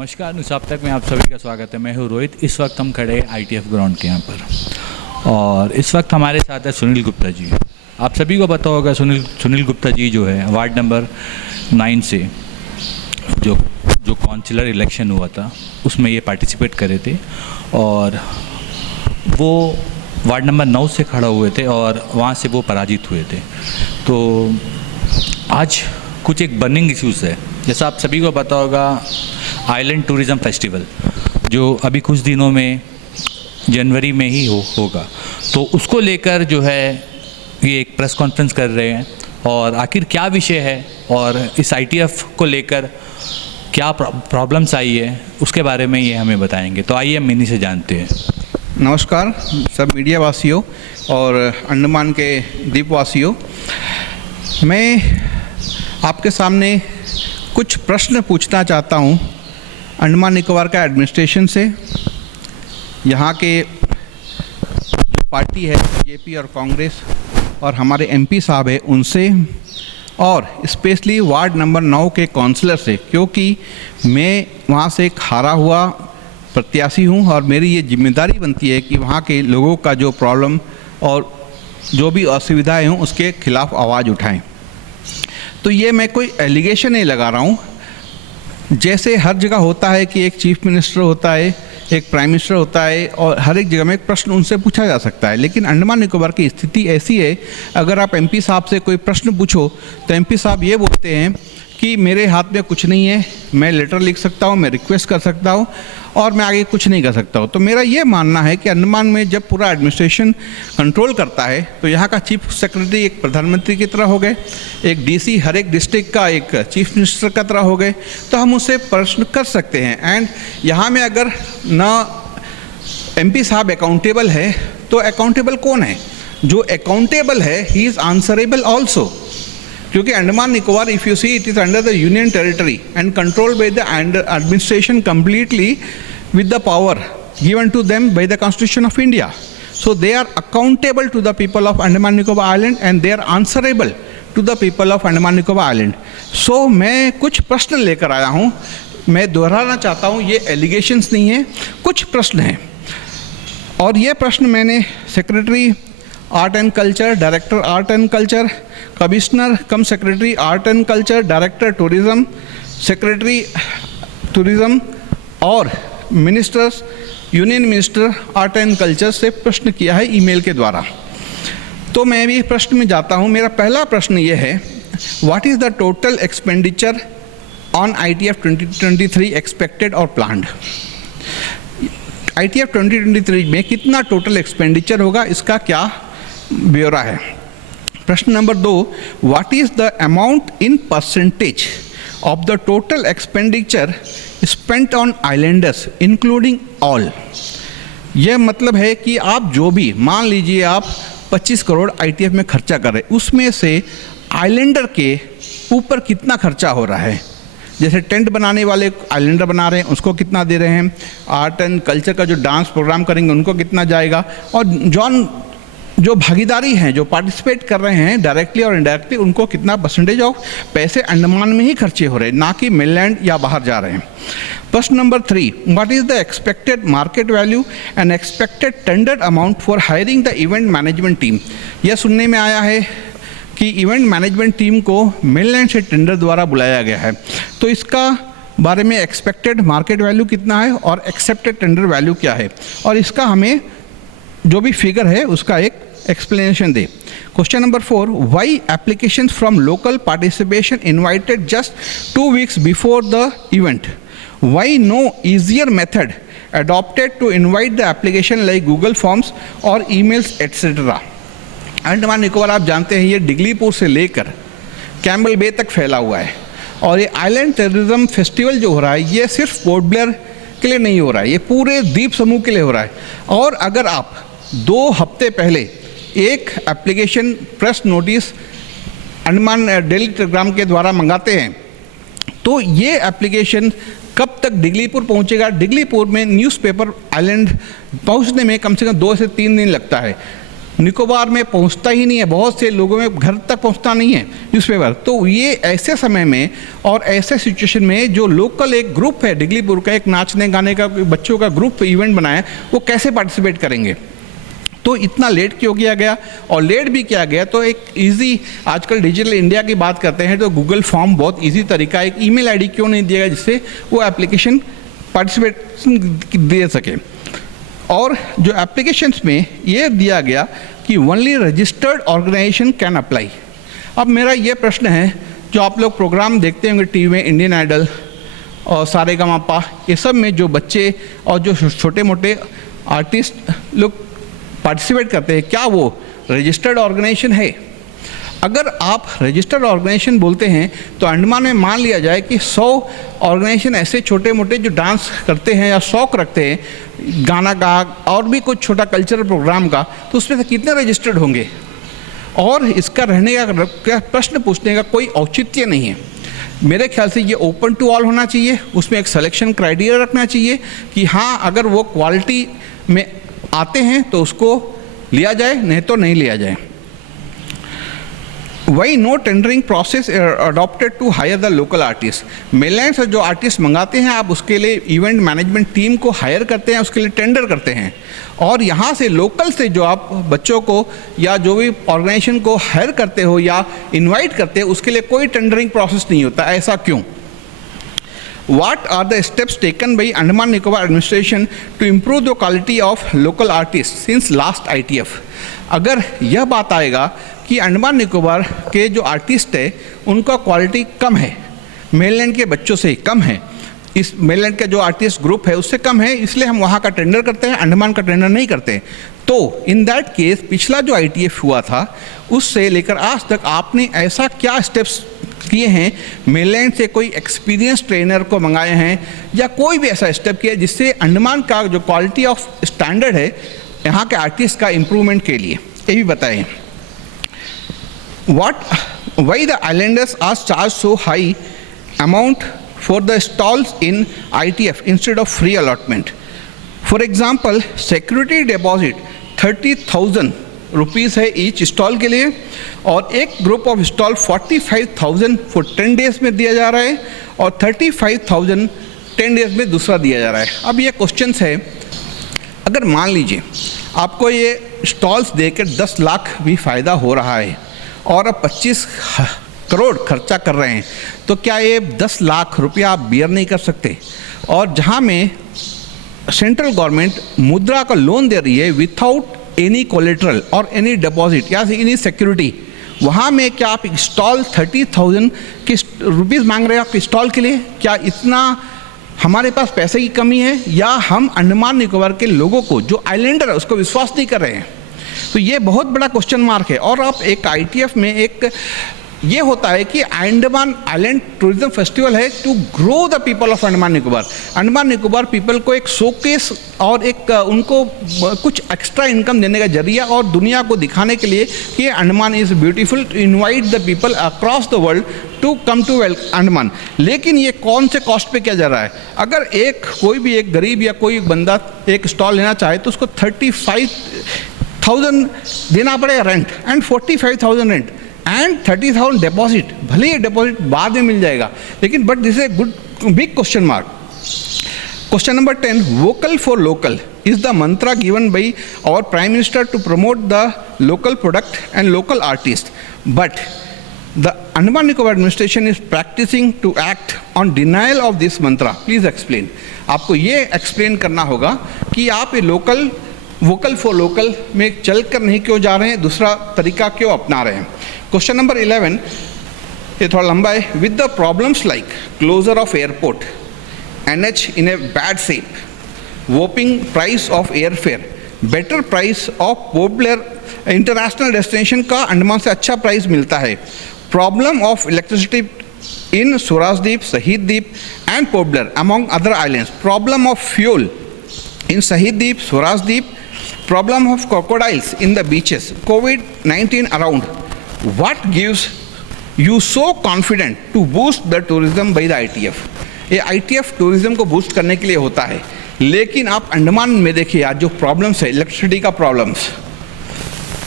नमस्कार, नुसाब तक में आप सभी का स्वागत है। मैं हूँ रोहित। इस वक्त हम खड़े हैं ITF ग्राउंड के यहाँ पर और इस वक्त हमारे साथ है सुनील गुप्ता जी। आप सभी को पता होगा सुनील गुप्ता जी जो है वार्ड नंबर 9 से जो काउंसिलर इलेक्शन हुआ था उसमें ये पार्टिसिपेट करे थे और वो वार्ड नंबर 9 से खड़ा हुए थे और वहाँ से वो पराजित हुए थे। तो आज कुछ एक बर्निंग इश्यूज़ है। जैसा आप सभी को पता होगा, आइलैंड टूरिज़्म फेस्टिवल जो अभी कुछ दिनों में जनवरी में ही होगा, तो उसको लेकर जो है ये एक प्रेस कॉन्फ्रेंस कर रहे हैं और आखिर क्या विषय है और इस ITF को लेकर क्या प्रॉब्लम्स आई है उसके बारे में ये हमें बताएंगे। तो आइए हम इन्हीं से जानते हैं। नमस्कार सब मीडिया वासियों और अंडमान के द्वीपवासियों, मैं आपके सामने कुछ प्रश्न पूछना चाहता हूँ अंडमान निकोबार का एडमिनिस्ट्रेशन से, यहाँ के जो पार्टी है BJP और कांग्रेस और हमारे MP साहब है उनसे, और स्पेशली वार्ड नंबर 9 के काउंसलर से, क्योंकि मैं वहाँ से एक हारा हुआ प्रत्याशी हूँ और मेरी ये जिम्मेदारी बनती है कि वहाँ के लोगों का जो प्रॉब्लम और जो भी असुविधाएं हों उसके खिलाफ आवाज़ उठाएं। तो ये मैं कोई एलिगेशन नहीं लगा रहा हूँ। जैसे हर जगह होता है कि एक चीफ मिनिस्टर होता है, एक प्राइम मिनिस्टर होता है और हर एक जगह में एक प्रश्न उनसे पूछा जा सकता है, लेकिन अंडमान निकोबार की स्थिति ऐसी है, अगर आप MP साहब से कोई प्रश्न पूछो तो MP साहब ये बोलते हैं कि मेरे हाथ में कुछ नहीं है, मैं लेटर लिख सकता हूँ, मैं रिक्वेस्ट कर सकता हूँ और मैं आगे कुछ नहीं कर सकता हूँ। तो मेरा ये मानना है कि अंडमान में जब पूरा एडमिनिस्ट्रेशन कंट्रोल करता है तो यहाँ का चीफ सेक्रेटरी एक प्रधानमंत्री की तरह हो गए, एक DC हर एक डिस्ट्रिक्ट का एक चीफ मिनिस्टर का तरह हो गए, तो हम उससे प्रश्न कर सकते हैं। एंड यहाँ में अगर ना MP साहब अकाउंटेबल है तो अकाउंटेबल कौन है? जो अकाउंटेबल है ही इज़ आंसरेबल ऑल्सो, क्योंकि Andaman Nicobar if you see it is under the union territory and controlled by the administration completely with the power given to them by the Constitution of India. So they are accountable to the people of Andaman Nicobar Island and they are answerable to the people of Andaman Nicobar Island. So मैं कुछ प्रश्न लेकर आया हूँ, मैं दोहराना चाहता हूँ, ये एलिगेशंस नहीं है, कुछ प्रश्न हैं। और ये प्रश्न मैंने secretary art and culture, director art and culture, commissioner cum secretary art and culture, director tourism, secretary tourism और ministers, union minister art and culture से प्रश्न किया है ईमेल के द्वारा। तो मैं भी प्रश्न में जाता हूँ। मेरा पहला प्रश्न ये है, what is the total expenditure on ITF 2023 expected और प्लान्ड? ITF 2023 में कितना टोटल एक्सपेंडिचर होगा, इसका क्या ब्यौरा है? प्रश्न number 2, what is the amount in percentage of the total expenditure spent on Islanders including all? यह मतलब है कि आप जो भी, मान लीजिए आप 25 करोड़ ITF में खर्चा कर रहे हैं, उसमें से आइलैंडर के ऊपर कितना खर्चा हो रहा है? जैसे टेंट बनाने वाले आइलैंडर बना रहे हैं उसको कितना दे रहे हैं, आर्ट एंड कल्चर का जो डांस प्रोग्राम करेंगे उनको कितना जाएगा, और जो भागीदारी हैं, जो पार्टिसिपेट कर रहे हैं डायरेक्टली और इनडायरेक्टली, उनको कितना परसेंटेज ऑफ पैसे अंडमान में ही खर्चे हो रहे हैं, ना कि मेनलैंड या बाहर जा रहे हैं। प्रश्न number 3, what is the expected market value and expected tender amount for hiring the event management team? यह सुनने में आया है कि इवेंट मैनेजमेंट टीम को मेनलैंड से टेंडर द्वारा बुलाया गया है, तो इसका बारे में एक्सपेक्टेड मार्केट वैल्यू कितना है और एक्सेप्टेड टेंडर वैल्यू क्या है, और इसका हमें जो भी फिगर है उसका एक एक्सप्लेनेशन दे। Question number 4, why application from local participation invited just 2 weeks before the event? Why no easier method adopted to invite the application like Google Forms और emails etc. अंडमान निकोबार आप जानते हैं ये डिगलीपुर से लेकर कैम्बल बे तक फैला हुआ है, और ये आइलैंड टूरिज्म फेस्टिवल जो हो रहा है ये सिर्फ पोर्ट ब्लेयर के लिए नहीं हो रहा है, ये पूरे द्वीप समूह के लिए हो रहा है। और अगर आप 2 हफ्ते पहले एक application press notice Andaman daily Telegram के द्वारा मंगाते हैं तो ये एप्लीकेशन कब तक डिगलीपुर पहुंचेगा? डिगलीपुर में न्यूज़पेपर आइलैंड पहुंचने में कम से कम 2 से 3 दिन लगता है। निकोबार में पहुंचता ही नहीं है, बहुत से लोगों में घर तक पहुंचता नहीं है न्यूज़पेपर। तो ये ऐसे समय में और ऐसे सिचुएशन में जो लोकल एक ग्रुप है डिगलीपुर का, एक नाचने गाने का बच्चों का ग्रुप इवेंट बनाया, वो कैसे पार्टिसिपेट करेंगे। तो इतना लेट क्यों किया गया, और लेट भी किया गया तो एक इजी, आजकल डिजिटल इंडिया की बात करते हैं तो गूगल फॉर्म बहुत इजी तरीका, एक ईमेल आईडी क्यों नहीं दिया गया जिससे वो एप्लीकेशन पार्टिसिपेट दे सके। और जो एप्लीकेशंस में ये दिया गया कि only registered organisation can apply. अब मेरा ये प्रश्न है, जो आप लोग प्रोग्राम देखते होंगे टीवी में, इंडियन आइडल और सारेगामापा, ये सब में जो बच्चे और जो छोटे मोटे आर्टिस्ट लोग पार्टिसिपेट करते हैं, क्या वो रजिस्टर्ड ऑर्गेनाइजेशन है। अगर आप रजिस्टर्ड ऑर्गेनाइजेशन बोलते हैं तो अंडमान में मान लिया जाए कि 100 ऑर्गेनाइजेशन ऐसे छोटे मोटे जो डांस करते हैं या शौक रखते हैं, गाना गा और भी कुछ छोटा कल्चरल प्रोग्राम का, तो उसमें से कितने रजिस्टर्ड होंगे। और इसका रहने का प्रश्न पूछने का कोई औचित्य नहीं है। मेरे ख्याल से ये ओपन टू ऑल होना चाहिए, उसमें एक सिलेक्शन क्राइटेरिया रखना चाहिए कि हाँ, अगर वो क्वालिटी में आते हैं तो उसको लिया जाए, नहीं तो नहीं लिया जाए। वही no tendering process adopted to hire the local artist. Mainland से जो आर्टिस्ट मंगाते हैं, आप उसके लिए इवेंट मैनेजमेंट टीम को हायर करते हैं, उसके लिए टेंडर करते हैं, और यहाँ से लोकल से जो आप बच्चों को या जो भी ऑर्गेनाइजेशन को हायर करते हो या इनवाइट करते हो, उसके लिए कोई टेंडरिंग प्रोसेस नहीं होता। ऐसा क्यों? What are the steps taken by Andaman Nicobar administration to improve the quality of local artists since last ITF? अगर यह बात आएगा कि अंडमान निकोबार के जो आर्टिस्ट है उनका क्वालिटी कम है, मेनलैंड के बच्चों से कम है, इस मेनलैंड का जो आर्टिस्ट ग्रुप है उससे कम है, इसलिए हम वहाँ का टेंडर करते हैं, अंडमान का टेंडर नहीं करते। तो इन दैट केस पिछला जो ITF हुआ था उससे लेकर आज तक आपने ऐसा क्या स्टेप्स किए हैं, मेनलैंड से कोई एक्सपीरियंस ट्रेनर को मंगाए हैं या कोई भी ऐसा स्टेप किया जिससे अंडमान का जो क्वालिटी ऑफ स्टैंडर्ड है यहाँ के आर्टिस्ट का इम्प्रूवमेंट के लिए, ये भी बताएं। Why the islanders are charge so high amount for the stalls in ITF instead of free allotment. For example, security deposit 30,000 rupees है ईच स्टॉल के लिए, और एक group of stall 45,000 for 10 days में दिया जा रहा है, और 35,000 10 डेज में दूसरा दिया जा रहा है। अब ये क्वेश्चन है, अगर मान लीजिए आपको ये स्टॉल्स देकर 10 लाख भी फ़ायदा हो रहा है और अब 25 करोड़ खर्चा कर रहे हैं, तो क्या ये 10 लाख रुपया आप बियर नहीं कर सकते? और जहाँ में सेंट्रल गवर्नमेंट मुद्रा का लोन दे रही है विथआउट एनी कोलेट्रल और एनी डिपॉजिट या एनी सिक्योरिटी, वहाँ में क्या आप स्टॉल 30,000 की रुपीज़ मांग रहे हो आप स्टॉल के लिए? क्या इतना हमारे पास पैसे की कमी है, या हम अंडमान निकोबार के लोगों को जो आइलैंडर है उसको विश्वास नहीं कर रहे हैं? तो ये बहुत बड़ा क्वेश्चन मार्क है। और आप एक ITF में एक ये होता है कि अंडमान आइलैंड टूरिज्म फेस्टिवल है to grow the people of Andaman Nicobar. Andaman Nicobar people को एक शोकेस और एक उनको कुछ एक्स्ट्रा इनकम देने का जरिया और दुनिया को दिखाने के लिए कि Andaman is beautiful, to invite the people across the world to come to Andaman. लेकिन ये कौन से कॉस्ट पे किया जा रहा है? अगर कोई भी एक गरीब या कोई बंदा एक स्टॉल लेना चाहे तो उसको 35,000 देना पड़ेगा rent, and 45,000 rent and 30,000 deposit. भले ही डिपॉजिट बाद में मिल जाएगा, लेकिन but this is a good big question mark. Question number 10, vocal for local is the mantra given by our Prime Minister to promote the local product and local artist. But the Andaman Nicobar administration is practicing to act on denial of this mantra. Please explain. आपको ये explain करना होगा कि आप ये vocal for local में चल कर नहीं क्यों जा रहे हैं, दूसरा तरीका क्यों अपना रहे हैं। क्वेश्चन नंबर 11, ये थोड़ा लंबा है। With the problems like closure of airport, NH in a bad shape, whopping price of airfare, better price of popular international destination का अंडमान से अच्छा प्राइस मिलता है, problem of electricity in Surajdeep, Shahid Deep and Pobler among other islands, problem of fuel in Shahid Deep, Surajdeep, problem of crocodiles in the beaches, COVID-19 around. What gives you so confident to boost the tourism by the ITF? ये ITF tourism को boost करने के लिए होता है, लेकिन आप अंडमान में देखिए आज जो प्रॉब्लम्स है, इलेक्ट्रिसिटी का प्रॉब्लम्स,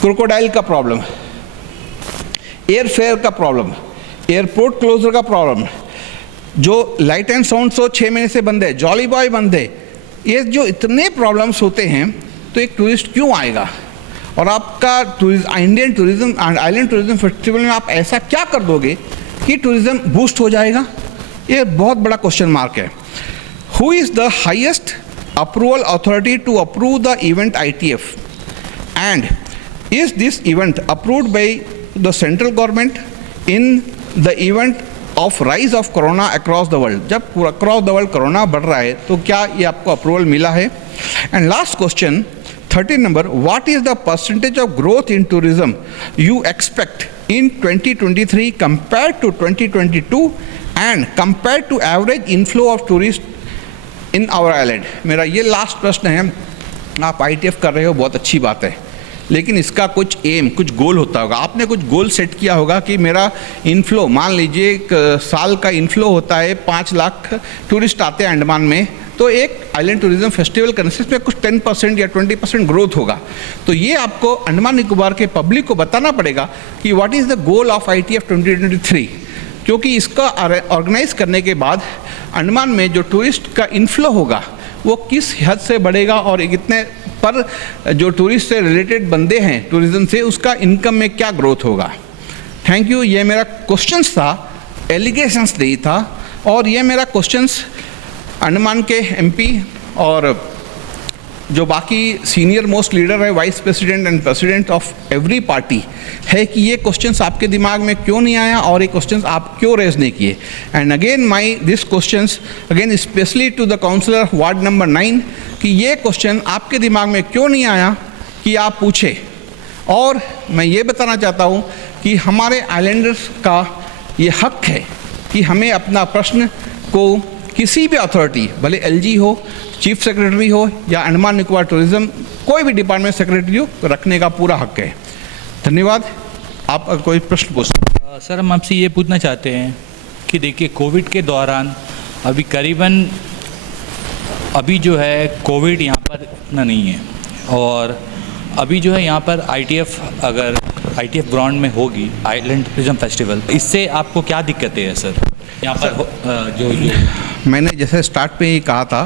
क्रोकोडाइल का प्रॉब्लम, एयरफेयर का प्रॉब्लम, एयरपोर्ट क्लोजर का प्रॉब्लम, जो लाइट एंड साउंड शो 6 महीने से बंद है, जॉली बॉय बंद है, ये जो इतने प्रॉब्लम्स होते हैं तो एक टूरिस्ट क्यों आएगा? और आपका Indian tourism and island tourism festival में आप ऐसा क्या कर दोगे कि टूरिज्म बूस्ट हो जाएगा? ये बहुत बड़ा क्वेश्चन मार्क है। Who is the highest approval authority to approve the event ITF, and is this event approved by the central government in the event of rise of corona across the world? जब across the world corona बढ़ रहा है तो क्या ये आपको approval मिला है? And last question 13 number, what is the percentage of growth in tourism you expect in 2023 compared to 2022 and compared to average inflow of tourists in our island? मेरा ये लास्ट प्रश्न है। आप ITF कर रहे हो, बहुत अच्छी बात है, लेकिन इसका कुछ एम, कुछ गोल होता होगा। आपने कुछ गोल सेट किया होगा कि मेरा इनफ्लो, मान लीजिए एक साल का इनफ्लो होता है 5 लाख टूरिस्ट आते हैं अंडमान में, तो एक आइलैंड टूरिज्म फेस्टिवल करने से इसमें कुछ 10% या 20% ग्रोथ होगा। तो ये आपको अंडमान निकोबार के पब्लिक को बताना पड़ेगा कि what is the goal of ITF 2023, क्योंकि इसका ऑर्गेनाइज करने के बाद अंडमान में जो टूरिस्ट का इनफ्लो होगा वो किस हद से बढ़ेगा और कितने पर जो टूरिस्ट से रिलेटेड बंदे हैं टूरिज्म से, उसका इनकम में क्या ग्रोथ होगा। Thank you. ये मेरा क्वेश्चंस था, एलिगेशंस नहीं था। और ये मेरा क्वेश्चंस अंडमान के MP और जो बाकी सीनियर मोस्ट लीडर है, vice president and president of every party है, कि ये क्वेश्चंस आपके दिमाग में क्यों नहीं आया और ये क्वेश्चंस आप क्यों रेज नहीं किए। And again my this questions again specially to the councillor of ward number 9 कि ये क्वेश्चन आपके दिमाग में क्यों नहीं आया कि आप पूछे। और मैं ये बताना चाहता हूँ कि हमारे आइलैंडर्स का ये हक है कि हमें अपना प्रश्न को किसी भी अथॉरिटी, भले LG हो, चीफ सेक्रेटरी हो या अंडमान निकोबार टूरिज्म, कोई भी डिपार्टमेंट सेक्रेटरी हो, रखने का पूरा हक है। धन्यवाद। आप कोई प्रश्न पूछ सकते हैं। सर, हम आपसे ये पूछना चाहते हैं कि देखिए, कोविड के दौरान अभी करीबन अभी जो है कोविड यहाँ पर इतना नहीं है, और अभी जो है यहाँ पर ITF, अगर ITF ग्राउंड में होगी आइलैंड टूरिज्म फेस्टिवल, इससे आपको क्या दिक्कतें हैं सर यहाँ पर? जो मैंने जैसे स्टार्ट पे ही कहा था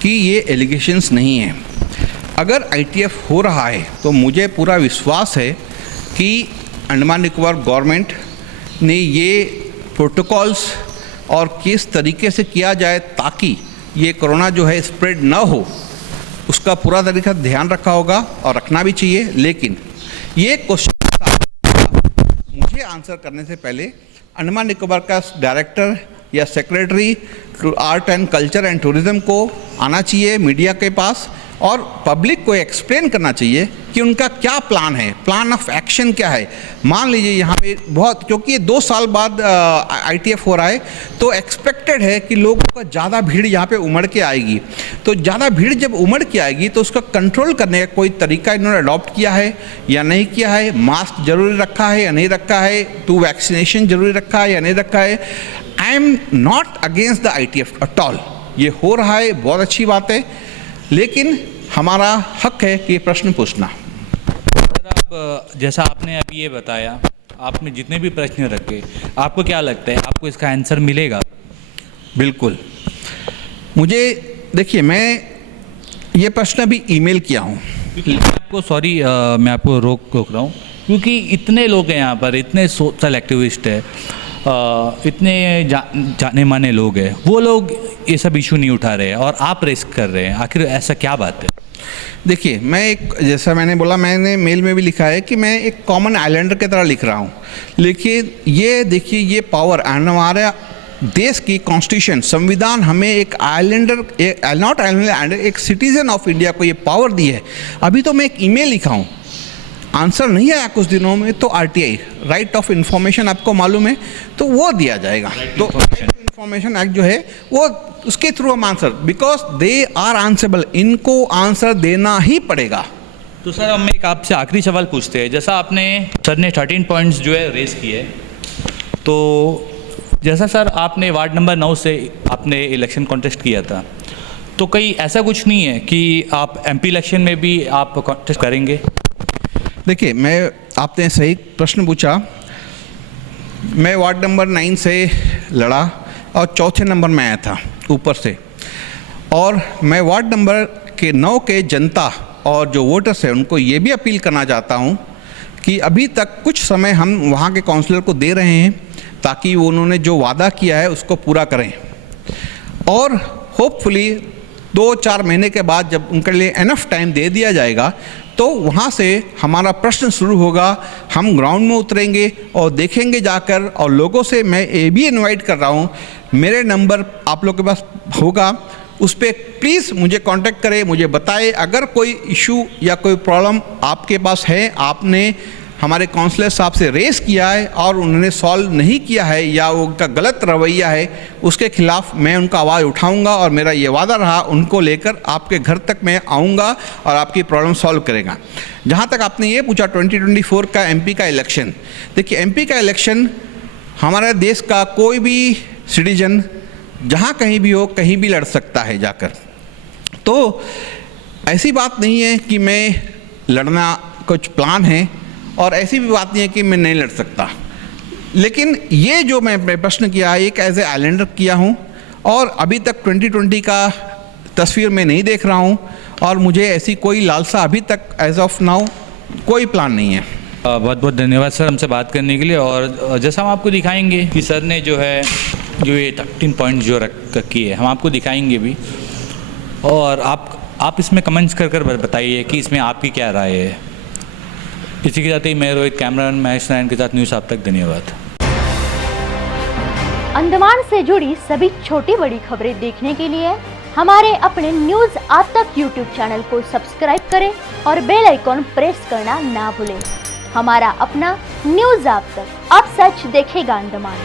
कि ये एलिगेशंस नहीं है। अगर ITF हो रहा है तो मुझे पूरा विश्वास है कि अंडमान निकोबार गवर्नमेंट ने ये प्रोटोकॉल्स और किस तरीके से किया जाए ताकि ये कोरोना जो है स्प्रेड ना हो, उसका पूरा तरीका ध्यान रखा होगा और रखना भी चाहिए। लेकिन ये क्वेश्चन मुझे आंसर करने से पहले अंडमान निकोबार का डायरेक्टर या secretary art and culture and tourism को आना चाहिए मीडिया के पास, और पब्लिक को एक्सप्लेन करना चाहिए कि उनका क्या प्लान है, प्लान ऑफ एक्शन क्या है। मान लीजिए यहाँ पे बहुत, क्योंकि ये 2 साल बाद ITF हो रहा है, तो एक्सपेक्टेड है कि लोगों का ज़्यादा भीड़ यहाँ पे उमड़ के आएगी। तो ज़्यादा भीड़ जब उमड़ के आएगी तो उसका कंट्रोल करने का कोई तरीका इन्होंने अडॉप्ट किया है या नहीं किया है, मास्क जरूरी रखा है या नहीं रखा है, वैक्सीनेशन जरूरी रखा है या नहीं रखा है। I am not against the ITF at all. ये हो रहा है, बहुत अच्छी बात है, लेकिन हमारा हक है कि प्रश्न पूछना। सर, अब जैसा आपने अभी ये बताया, आपने जितने भी प्रश्न रखे, आपको क्या लगता है आपको इसका आंसर मिलेगा? बिल्कुल। मुझे देखिए, मैं ये प्रश्न अभी ईमेल किया हूँ। आपको सॉरी, मैं आपको रोक रहा हूँ, क्योंकि इतने लोग हैं यहाँ पर, इतने सोशल एक्टिविस्ट है, इतने जाने माने लोग हैं, वो लोग ये सब इशू नहीं उठा रहे हैं और आप रिस्क कर रहे हैं। आखिर ऐसा क्या बात है? देखिए, मैं एक, जैसा मैंने बोला, मैंने मेल में भी लिखा है कि मैं एक कॉमन आइलैंडर की तरह लिख रहा हूँ। लेकिन ये देखिए, ये पावर हमारे देश की कॉन्स्टिट्यूशन, संविधान हमें एक आइलैंडर, नॉट आइलैंडर, एक सिटीजन ऑफ इंडिया को ये पावर दी है। अभी तो मैं एक ईमेल लिखा हूँ, आंसर नहीं आया कुछ दिनों में, तो RTI, राइट ऑफ इंफॉर्मेशन, आपको मालूम है, तो वो दिया जाएगा। तो इंफॉर्मेशन एक्ट जो है वो, उसके थ्रू हम answer, because they are answerable, इनको आंसर देना ही पड़ेगा। तो सर, हम एक आपसे आखिरी सवाल पूछते हैं। जैसा आपने, सर ने 13 पॉइंट्स जो है रेस किए, तो जैसा सर आपने वार्ड नंबर 9 से आपने इलेक्शन कॉन्टेस्ट किया था, तो कहीं ऐसा कुछ नहीं है कि आप MP इलेक्शन में भी आप कॉन्टेस्ट करेंगे? देखिए, मैं आपने सही प्रश्न पूछा। मैं वार्ड नंबर 9 से लड़ा और चौथे नंबर में आया था ऊपर से। और मैं वार्ड नंबर के 9 के जनता और जो वोटर्स हैं उनको ये भी अपील करना चाहता हूँ कि अभी तक कुछ समय हम वहाँ के काउंसलर को दे रहे हैं ताकि वो उन्होंने जो वादा किया है उसको पूरा करें। और होपफुली 2-4 महीने के बाद जब उनके लिए एनफ टाइम दे दिया जाएगा तो वहाँ से हमारा प्रश्न शुरू होगा। हम ग्राउंड में उतरेंगे और देखेंगे जाकर, और लोगों से मैं ये भी इनवाइट कर रहा हूँ, मेरे नंबर आप लोग के पास होगा, उस पर प्लीज़ मुझे कांटेक्ट करें, मुझे बताएं अगर कोई इशू या कोई प्रॉब्लम आपके पास है, आपने हमारे काउंसलर साहब से रेस किया है और उन्होंने सॉल्व नहीं किया है या वो उनका गलत रवैया है, उसके खिलाफ मैं उनका आवाज़ उठाऊंगा। और मेरा ये वादा रहा, उनको लेकर आपके घर तक मैं आऊँगा और आपकी प्रॉब्लम सॉल्व करेगा। जहाँ तक आपने ये पूछा 2024 का एमपी का इलेक्शन, देखिए एमपी का इलेक्शन हमारे देश का कोई भी सिटीजन जहाँ कहीं भी हो, कहीं भी लड़ सकता है जाकर। तो ऐसी बात नहीं है कि मैं लड़ना कुछ प्लान है, और ऐसी भी बात नहीं है कि मैं नहीं लड़ सकता। लेकिन ये जो मैं प्रश्न किया एक एज ए आइलैंडर किया हूँ, और अभी तक 2020 का तस्वीर मैं नहीं देख रहा हूँ, और मुझे ऐसी कोई लालसा अभी तक एज ऑफ नाउ कोई प्लान नहीं है। बहुत बहुत धन्यवाद सर हमसे बात करने के लिए। और जैसा हम आपको दिखाएंगे कि सर ने जो है जो ये 13 पॉइंट जो रख किए हम आपको दिखाएंगे भी, और आप इसमें कमेंट्स कर बताइए कि इसमें आपकी क्या राय है। इसी के साथ ही मैं रोहित, कैमरामैन महेश नारायण के साथ न्यूज़ आप तक। धन्यवाद। अंडमान से जुड़ी सभी छोटी बड़ी खबरें देखने के लिए हमारे अपने न्यूज़ आप तक यूट्यूब चैनल को सब्सक्राइब करें और बेल आइकॉन प्रेस करना ना भूलें। हमारा अपना न्यूज़ आप तक, अब सच देखेगा अंडमान।